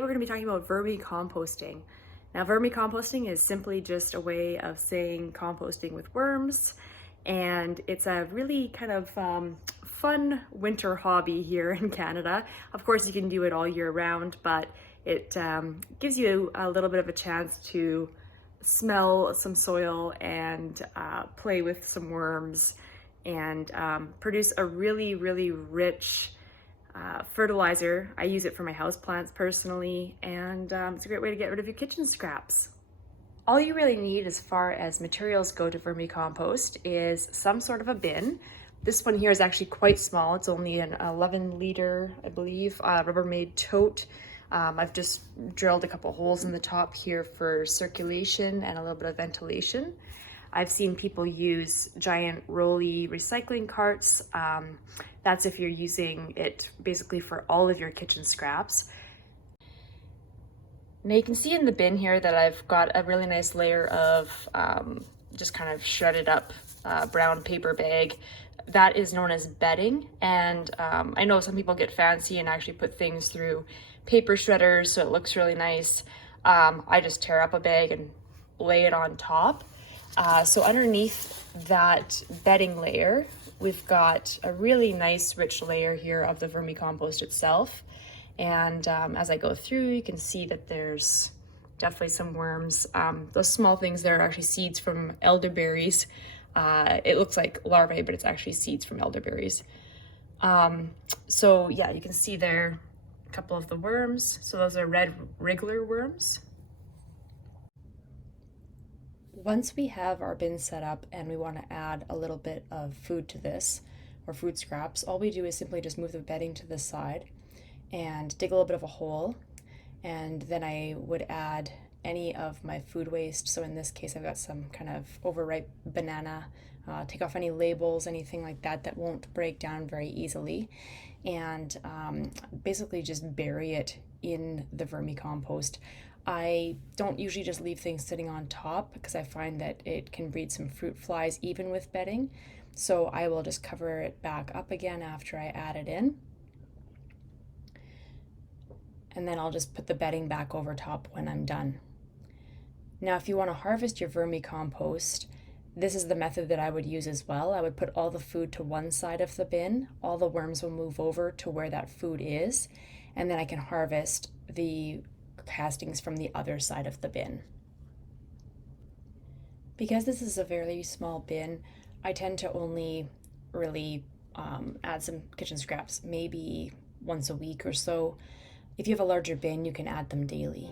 we're going to be talking about vermicomposting. Now, vermicomposting is simply just a way of saying composting with worms, and it's a really kind of fun winter hobby here in Canada. Of course, you can do it all year round, but it gives you a little bit of a chance to smell some soil and play with some worms and produce a really, really rich fertilizer. I use it for my houseplants personally, and it's a great way to get rid of your kitchen scraps. All you really need as far as materials go to vermicompost is some sort of a bin. This one here is actually quite small. It's only an 11 liter, I believe, Rubbermaid tote. I've just drilled a couple holes in the top here for circulation and a little bit of ventilation. I've seen people use giant rolly recycling carts. That's if you're using it basically for all of your kitchen scraps. Now you can see in the bin here that I've got a really nice layer of just kind of shredded up brown paper bag. That is known as bedding, and I know some people get fancy and actually put things through paper shredders so it looks really nice. I just tear up a bag and lay it on top. So underneath that bedding layer, we've got a really nice rich layer here of the vermicompost itself. And as I go through, you can see that there's definitely some worms. Those small things there are actually seeds from elderberries. It looks like larvae, but it's actually seeds from elderberries. So yeah, you can see there a couple of the worms. So those are red wriggler worms. Once we have our bin set up and we want to add a little bit of food to this, or food scraps, all we do is simply just move the bedding to the side and dig a little bit of a hole, and then I would add any of my food waste. So in this case, I've got some kind of overripe banana, take off any labels, anything like that that won't break down very easily, and basically just bury it in the vermicompost. I don't usually just leave things sitting on top because I find that it can breed some fruit flies even with bedding. So I will just cover it back up again after I add it in. And then I'll just put the bedding back over top when I'm done. Now, if you want to harvest your vermicompost, this is the method that I would use as well. I would put all the food to one side of the bin. All the worms will move over to where that food is, and then I can harvest the castings from the other side of the bin. Because this is a very small bin, I tend to only really add some kitchen scraps maybe once a week or so. If you have a larger bin, you can add them daily.